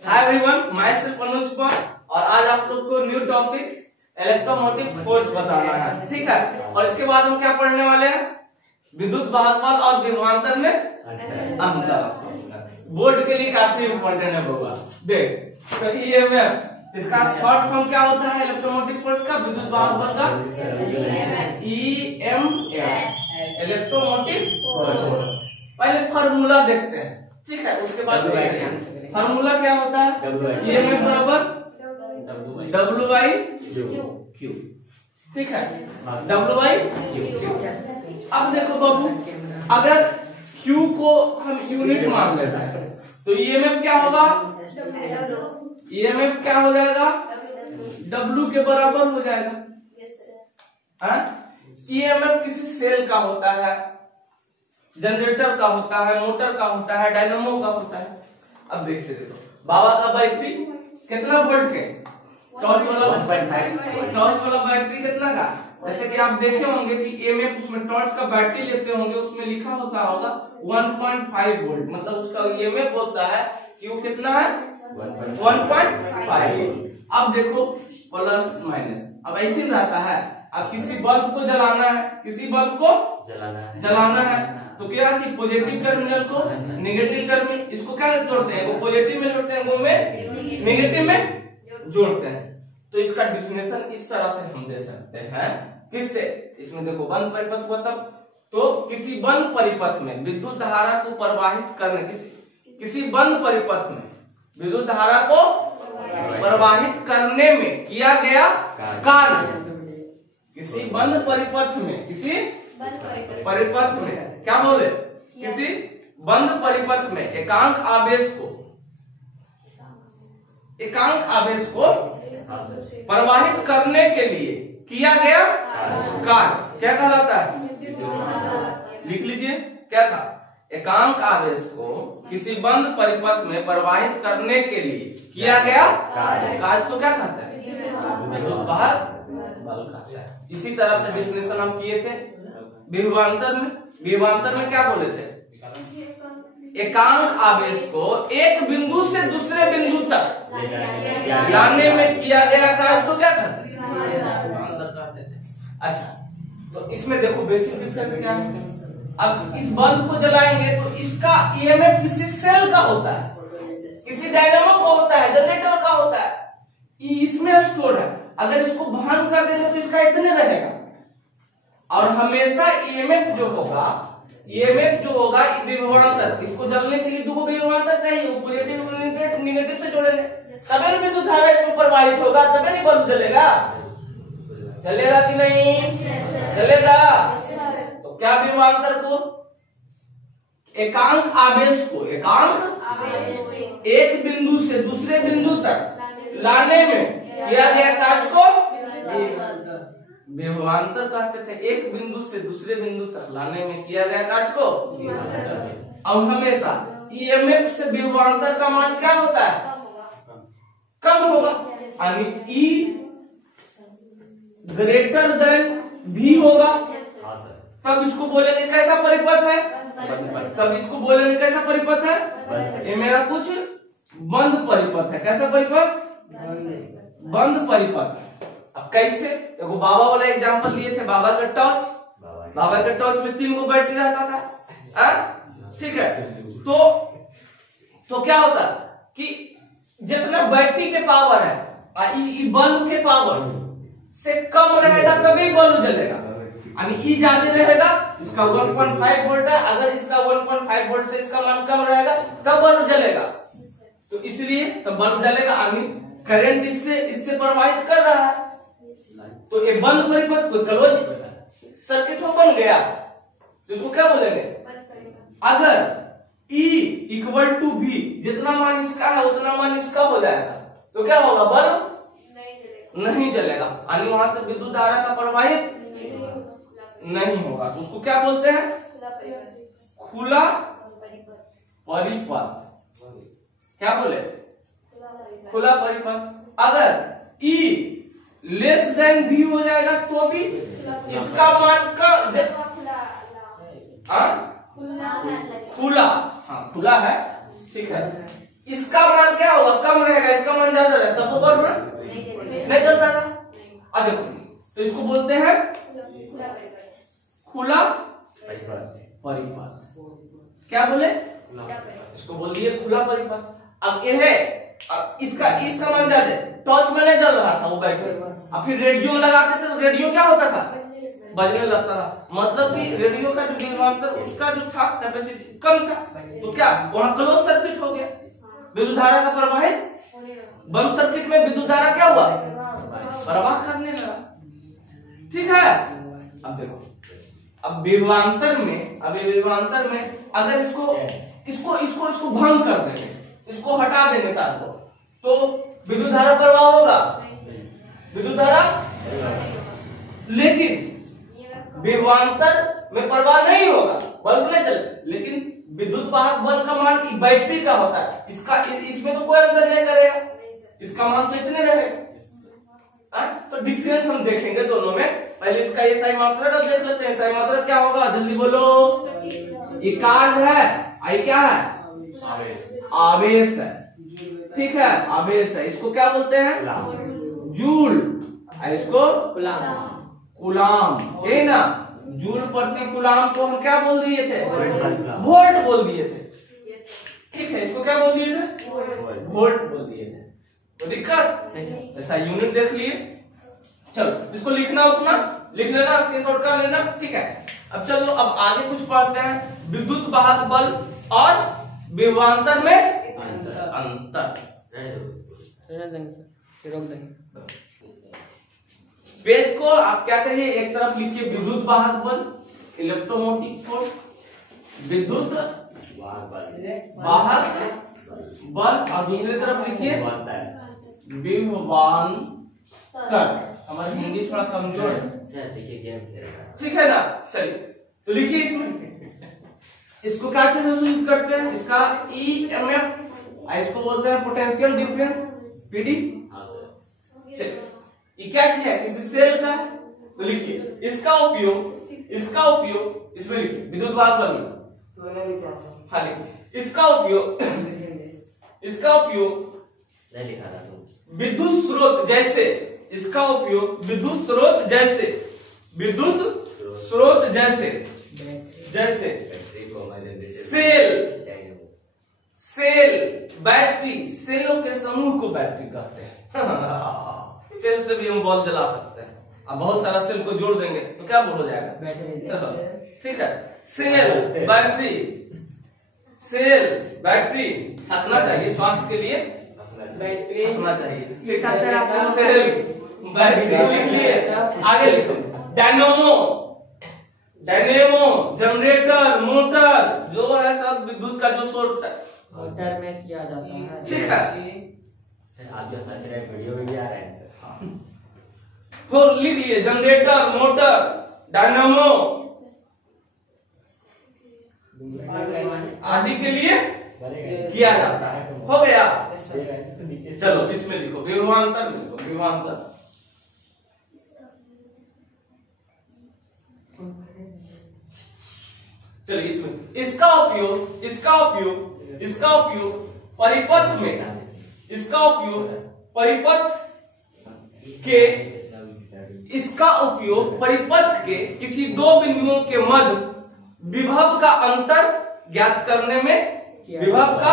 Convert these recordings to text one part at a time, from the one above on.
Hi everyone, my self Anuj Kumar और आज आप लोग को न्यू टॉपिक इलेक्ट्रोमोटिव फोर्स बताना है। ठीक है, और इसके बाद हम क्या पढ़ने वाले हैं? विद्युत वाहक बल और विभवांतर में अंतर। बोर्ड के लिए काफी इम्पोर्टेंट है बाबा। देख, तो ईएमएफ इसका शॉर्ट फॉर्म क्या होता है? इलेक्ट्रोमोटिव फोर्स का, विद्युत वाहक बल का ईएमएफ, इलेक्ट्रोमोटिव फोर्स। पहले फॉर्मूला देखते हैं, ठीक है, उसके बाद फार्मूला क्या होता है? ईएमएफ बराबर W बाई Q। ठीक है, W बाई Q। अब देखो बाबू, अगर Q को हम यूनिट मान लेते हैं तो ईएमएफ क्या होगा? ईएमएफ क्या हो जाएगा? W के बराबर हो जाएगा। ईएमएफ किसी सेल का होता है, जनरेटर का होता है, मोटर का होता है, डायनामो का होता है। अब देख सकते हो, बाबा का बैटरी कितना वोल्ट के? टॉर्च वाला बैटरी कितना का? जैसे कि आप देखे होंगे कि ईएमएफ उसमें टॉर्च का बैटरी लेते होंगे, उसमें लिखा होता होगा 1.5 वोल्ट, मतलब उसका ईएमएफ होता है Q कितना है? 1.5। अब देखो प्लस माइनस, अब ऐसे ही रहता है। अब किसी बल्ब को जलाना है, किसी बल्ब को जलाना है तो क्या चाहिए? पॉजिटिव टर्मिनल को नेगेटिव टर्मिनल, इसको क्या जोड़ते हैं? वो पॉजिटिव में जोड़ते हैं, वो में नेगेटिव में जोड़ते हैं। तो इसका डिफिनेशन इस तरह से हम दे सकते हैं। किससे? इसमें देखो, बंद परिपथ हुआ तब तो किसी बंद परिपथ में विद्युत धारा को प्रवाहित करने, किसी बंद परिपथ में विद्युत धारा को प्रवाहित करने में किया गया कार्य, किसी बंद परिपथ में, किसी परिपथ में क्या बोले? किसी बंद परिपथ में एकांक आवेश को प्रवाहित करने के लिए किया गया कार्य क्या कहलाता है? लिख लीजिए, क्या था? एकांक आवेश को किसी बंद परिपथ में प्रवाहित करने के लिए किया गया कार्य को क्या कहता है? विद्युत वाहक बल कहता है। इसी तरह से डिफिनेशन हम किए थे विभवांतर में क्या बोले थे? एकांक आवेश को एक बिंदु से दूसरे बिंदु तक लाने में किया गया कार्य को क्या कहते हैं? विभवांतर कहते थे। अच्छा, तो इसमें देखो बेसिक डिफरेंस क्या है। अब इस बल्ब को जलाएंगे तो इसका ईएमएफ किसी सेल का होता है, किसी डायनामो का होता है, जनरेटर का होता है, इसमें स्टोर है। अगर इसको बंद कर देंगे तो इसका इतने रहेगा। और हमेशा ईएमएफ जो होगा विभवांतर, इसको जलने के लिए दो विभवांतर चाहिए, पॉजिटिव नेगेटिव से जोड़ेंगे तभी ना विद्युत धारा इसमें प्रवाहित होगा, तभी नहीं बल्ब जलेगा। जलेगा कि नहीं? जलेगा। तो क्या विभवांतर को? एकांक आवेश को एक बिंदु से दूसरे बिंदु तक लाने में किया गया कार्य को विभवांतर कहते थे। एक बिंदु से दूसरे बिंदु तक लाने में किया गया कार्य को। अब हमेशा ईएमएफ से विभवांतर का मान क्या होता है? कम होगा, यानी E ग्रेटर देन V होगा। तब इसको बोलेंगे कैसा परिपथ है? तब इसको बोलेंगे कैसा परिपथ है? ये मेरा कुछ बंद परिपथ है। कैसा परिपथ? बंद परिपथ। अब कैसे? देखो, बाबा वाला एग्जांपल लिए थे, बाबा का टॉर्च में 3 गो बैटरी रहता था। ठीक है, तो क्या होता कि जितना बैटरी के पावर है बल्ब के पावर से कम रहेगा तभी बल्ब जलेगा। यानी ई ज्यादा रहेगा, इसका 1.5 वोल्ट है, अगर इसका 1.5 वोल्ट से इसका मान कम रहेगा तब बल्ब जलेगा। तो इसलिए तब बल्ब जलेगा, यानी करंट इससे प्रवाहित कर रहा है। तो ये बंद परिपथ को क्लोज सर्किट बन गया, तो इसको क्या बोलेंगे? अगर E इक्वल टू V, जितना मान इसका है उतना मान इसका हो जाएगा, तो क्या होगा? बल्ब नहीं जलेगा, यानी वहां से विद्युत धारा का प्रवाहित नहीं होगा। तो उसको क्या बोलते हैं? खुला परिपथ। क्या बोले? खुला परिपथ। अगर E लेस देन V हो जाएगा तो भी इसका मान का खुला, हाँ खुला है, ठीक है, इसका मान क्या होगा? कम रहेगा, इसका मान ज्यादा रहेगा, तब वो बल्ब नहीं जलता था। अब देखो तो इसको बोलते हैं खुला परिपथ। क्या बोले? इसको बोल दिए खुला परिपथ। अब ये है, अब इसका मान ज्यादा, टॉर्च में नहीं जल रहा था वो बैटरी, अब फिर रेडियो लगाते थे तो रेडियो क्या होता था? बजने लगता था। मतलब कि रेडियो का जो विभवांतर उसका जो था कैपेसिटी कम था, तो क्या वहां क्लोज सर्किट हो गया, विद्युत धारा का प्रवाहित, बंद सर्किट में विद्युत धारा क्या हुआ? प्रवाह करने लगा। ठीक है। अब देखो, अब विभवांतर में अगर इसको भंग कर देंगे, इसको हटा देंगे तार को, तो विद्युत धारा प्रवाह होगा, विद्युत धारा, लेकिन विभवांतर में प्रवाह नहीं होगा, बल्ब नहीं चले, लेकिन विद्युत वाहक बल का मान बैटरी का होता है, इसमें तो कोई अंतर नहीं करेगा, इसका मान तो इतने रहेगा। तो डिफरेंस हम देखेंगे दोनों में। पहले इसका एसआई मात्रा का देख लेते हैं। एसआई मात्रा क्या होगा, जल्दी बोलो। ये कार्य है, आई क्या है? आवेश है। ठीक है, आवेश है। इसको क्या बोलते हैं? जूल, इसको कुलाम, है ना। जूल प्रति कुलाम को हम क्या बोल दिए थे? वोल्ट बोल दिए थे। ठीक है, इसको क्या बोल दिए थे? वोल्ट बोल दिए थे। तो दिक्कत ऐसा यूनिट देख लिए। चलो इसको लिखना उतना लिख लेना, स्क्रीनशॉट कर लेना। ठीक है, अब चलो अब आगे कुछ पढ़ते हैं। विद्युत वाहक बल और विभवांतर में अंतर। पेज को आप क्या करिए, एक तरफ लिखिए विद्युत वाहक बल, इलेक्ट्रोमोटिव फोर्स, विद्युत वाहक बल, और दूसरी तरफ लिखिए विभवांतर। हमारी हिंदी थोड़ा कमजोर है, ठीक है ना। चलिए तो लिखिए इसमें, इसको क्या चीज से सूचित करते हैं? इसका ईएमएफ, इसको बोलते हैं पोटेंशियल डिफरेंस, पीडी। ये क्या चीज है? किसी सेल का है, तो लिखिए इसका उपयोग इसमें लिखिए विद्युत वाहक बल। हाँ लिखिए इसका उपयोग नहीं लिखा था तो विद्युत स्रोत जैसे, इसका उपयोग विद्युत स्रोत जैसे सेल बैटरी, सेलों के समूह को बैटरी कहते हैं। सेल से भी हम बल्ब जला सकते हैं। अब बहुत सारा सेल को जोड़ देंगे तो क्या बोल हो जाएगा? ठीक है, सेल बैटरी हंसना चाहिए, स्वास्थ्य के लिए हंसना चाहिए। सेल बैटरी लिखिए, आगे लिखो डायनेमो, जनरेटर, मोटर, जो है सब विद्युत का जो सोर्स है सर में किया जाता है। ठीक है सर, आप जो हंस रहे वीडियो में भी आ रहे हैं सर। तो लिख लिए जनरेटर, मोटर, डायनेमो आदि के लिए किया जाता है। हो गया। चलो इसमें लिखो विभवांतर, विभवांतर। चलिए इसमें इसका उपयोग परिपथ में, परिपथ के किसी दो बिंदुओं के मध्य विभव का अंतर ज्ञात करने में, विभव का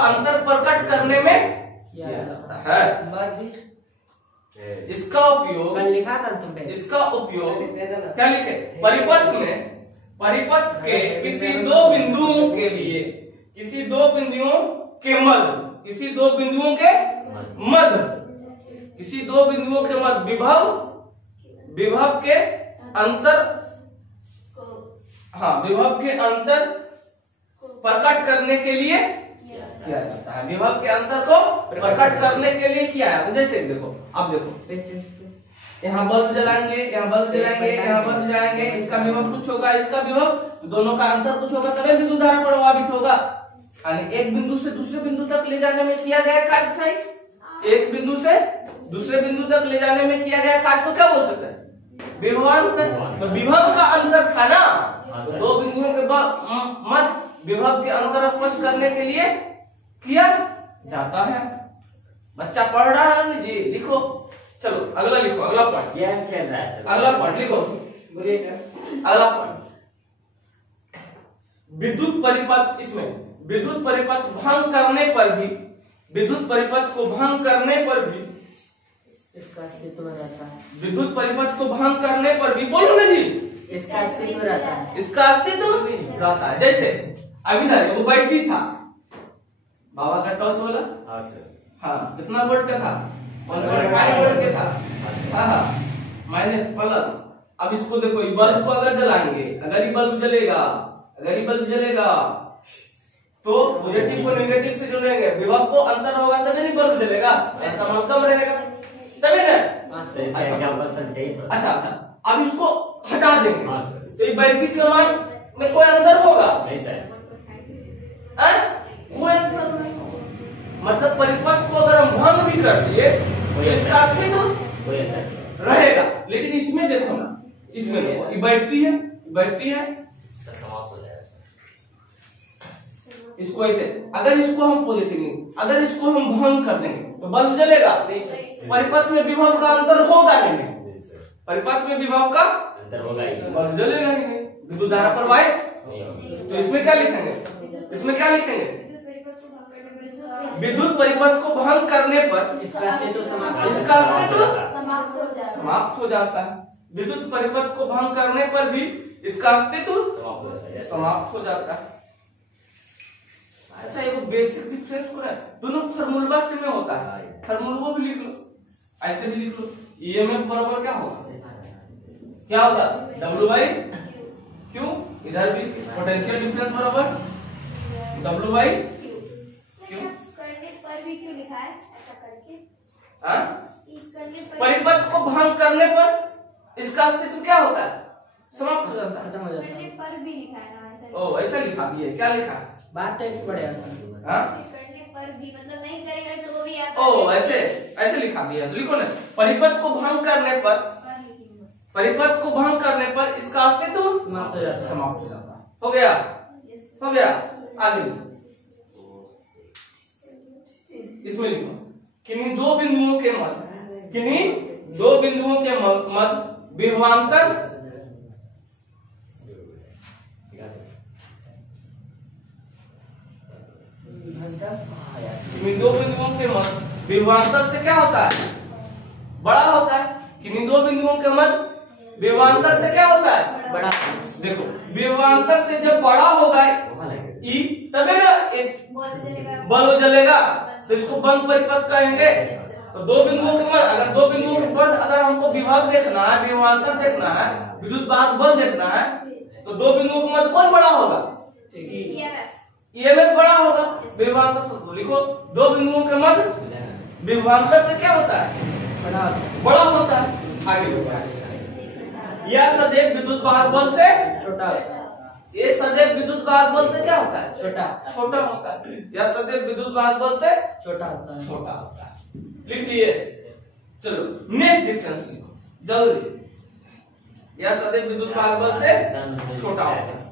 अंतर प्रकट करने में किया जाता है। इसका उपयोग क्या लिखे? परिपथ के किसी दो बिंदुओं के मध्य विभव के अंतर प्रकट करने के लिए किया जाता है। विभव के अंतर को प्रकट करने के लिए किया जाता है। जैसे देखो, अब देखो यहाँ बल्ब जलाएंगे, यहाँ बल्ब जलाएंगे, इसका विभव कुछ होगा, इसका विभव, तो दोनों का अंतर कुछ होगा, तभी विद्युत धारा प्रभावित होगा। एक बिंदु से दूसरे बिंदु तक ले जाने में किया गया कार्य था, एक बिंदु से दूसरे बिंदु तक ले जाने में किया गया कार्य को क्या बोलते थे? विभवांतर। तो विभव का अंतर था ना, दो बिंदुओं के मध्य विभव के अंतर स्पष्ट करने के लिए किया जाता है। बच्चा पढ़ रहा है ना जी, लिखो। चलो अगला लिखो, अगला पॉइंट। ये चल रहा है सर। अगला पॉइंट लिखो। बोलिए सर। अगला पॉइंट, विद्युत परिपथ, इसमें विद्युत परिपथ भंग करने पर भी, विद्युत परिपथ को भंग करने पर भी इसका अस्तित्व रहता है। विद्युत परिपथ को भंग करने पर भी, बोलो ना जी, इसका अस्तित्व रहता है। इसका अस्तित्व रहता है। जैसे अभी था वो बैटरी था, बाबा का टॉर्च वाला, हाँ सर। हाँ कितना वोल्ट का था? 1.5 वोल्ट का था। हाँ माइनस प्लस। अब इसको देखो, ये बल्ब को अगर जलाएंगे, अगर ये बल्ब जलेगा, अगर ये बल्ब जलेगा तो पॉजिटिव को नेगेटिव से जोड़ेंगे, विभव को अंतर होगा तभी नहीं बल्ब जलेगा, ऐसा मान कम रहेगा तभी ना। अच्छा अच्छा, अब इसको हटा देंगे तो ये बैटरी के मान में कोई अंतर होगा? नहीं सर। कोई अंतर नहीं होगा। मतलब परिपथ को अगर हम भंग भी कर दिए तो इसका अस्तित्व रहेगा। लेकिन इसमें देखो ना, इसमें देखो ये बैटरी है, बैटरी है, इसको ऐसे, अगर इसको हम पॉजिटिव, अगर इसको हम भंग कर देंगे तो बल्ब जलेगा? परिपथ में विभव का अंतर होगा नहीं, परिपथ में विभव का अंतर होगा ही, बल्ब जलेगा ही नहीं, विद्युत धारा प्रवाहित। तो इसमें क्या लिखेंगे? इसमें क्या लिखेंगे? विद्युत परिपथ को भंग करने पर इसका अस्तित्व समाप्त हो जाता है। विद्युत परिपथ को भंग करने पर भी इसका अस्तित्व समाप्त हो जाता है। अच्छा, ये बेसिक डिफरेंस हो रहा है, दोनों फार्मूला से में होता है। फार्मूला भी लिख लो, ऐसे भी लिख लो। ईएमएफ बराबर क्या होगा? क्या होगा? W by Q. इधर भी पोटेंशियल डिफरेंस बराबर W बाई क्यू। करने पर भी क्यों लिखा है ऐसा करके? परिपथ को भंग करने पर इसका अस्तित्व क्या होता है? समाप्त हो जाता है, खत्म हो जाता करने है। पर भी लिखा है ना ऐसा? ओ ऐसा लिखा भी है, क्या लिखा है? बात टेक्स्ट पढ़ेगा सर। करने पर भी मतलब नहीं करेगा तो वो भी आता ओ ऐसे ऐसे लिखा भी है, तो लिखो ना, परिपथ को भंग करने पर, परिपथ को भंग करने पर इसका अस्तित्व समाप्त हो जाता है। समाप्त हो जाता है। हो गया, हो गया। आगे इसमें लिखो, किन्हीं दो बिंदुओं के मध्य, किन्हीं दो बिंदुओं के मध्य विभवांतर, किन्हीं दो बिंदुओं के मध्य विभवांतर से क्या होता है? बड़ा होता है। किन्हीं दो बिंदुओं के मध्य विभवांतर से क्या होता है? बड़ा। देखो, विभवांतर से जब बड़ा होगा ई, तभी ना एक बल्ब जलेगा, तो इसको बंद परिपथ कहेंगे। तो दो बिंदुओं के मध्य, अगर दो बिंदुओं के मध्य अगर हमको विभव देखना है, विभवांतर देखना है, विद्युत वाहक बल देखना है, तो दो बिंदुओं के मध्य कौन बड़ा होगा? ईएमएफ बड़ा होगा। विभवांतर लिखो, दो बिंदुओं के मध्य विभवांतर से क्या होता है? बड़ा होता है। आगे यह सदैव विद्युत वाहक बल से छोटा होता है। ये सदैव विद्युत वाहक बल से क्या होता है? छोटा छोटा होता है। यह सदैव विद्युत वाहक बल से छोटा होता है। छोटा होता है। लिख लिए। चलो नेक्स्ट डिफरेंस लिखो जल्दी। यह सदैव विद्युत वाहक बल से छोटा होता है।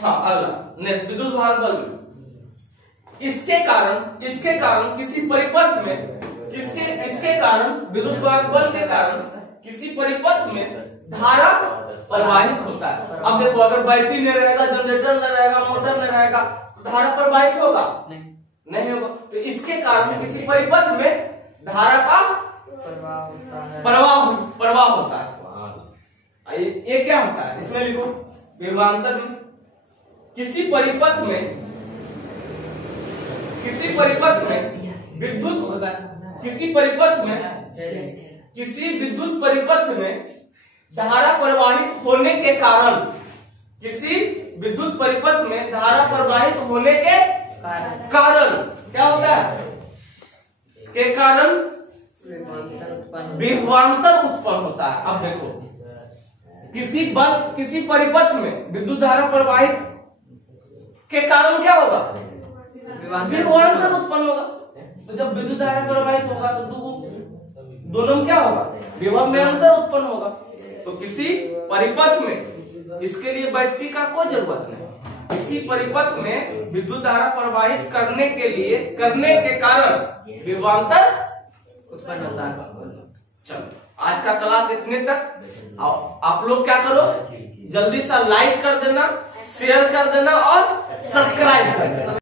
हाँ अगला नेक्स्ट, विद्युत वाहक बल। इसके कारण किसी परिपथ में, इसके कारण विद्युत वाहक बल के कारण किसी परिपथ में धारा प्रवाहित होता है। अब देखो, अगर बैटरी नहीं रहेगा, जनरेटर नहीं रहेगा, मोटर नहीं रहेगा, तो धारा प्रवाहित होगा? नहीं होगा। तो इसके कारण किसी परिपथ में धारा का प्रवाह होता है। ये क्या होता है? इसमें लिखो, विभवांतर में किसी परिपथ में विद्युत, किसी विद्युत परिपथ में धारा प्रवाहित होने के कारण, किसी विद्युत परिपथ में धारा प्रवाहित होने के कारण क्या होता है? के कारण विभवांतर उत्पन्न होता है। अब देखो, किसी परिपथ में विद्युत धारा प्रवाहित के कारण क्या होगा? विभवांतर उत्पन्न होगा। तो जब विद्युत धारा प्रवाहित होगा तो दोनों में क्या होगा? विभव में अंतर उत्पन्न होगा। तो किसी परिपथ में इसके लिए बैटरी का कोई जरूरत नहीं। इसी परिपथ में विद्युत धारा प्रवाहित करने के कारण विभवांतर उत्पन्न होता है। चलो आज का क्लास इतने तक। आप लोग क्या करो, जल्दी सा लाइक कर देना, शेयर कर देना और सब्सक्राइब कर देना।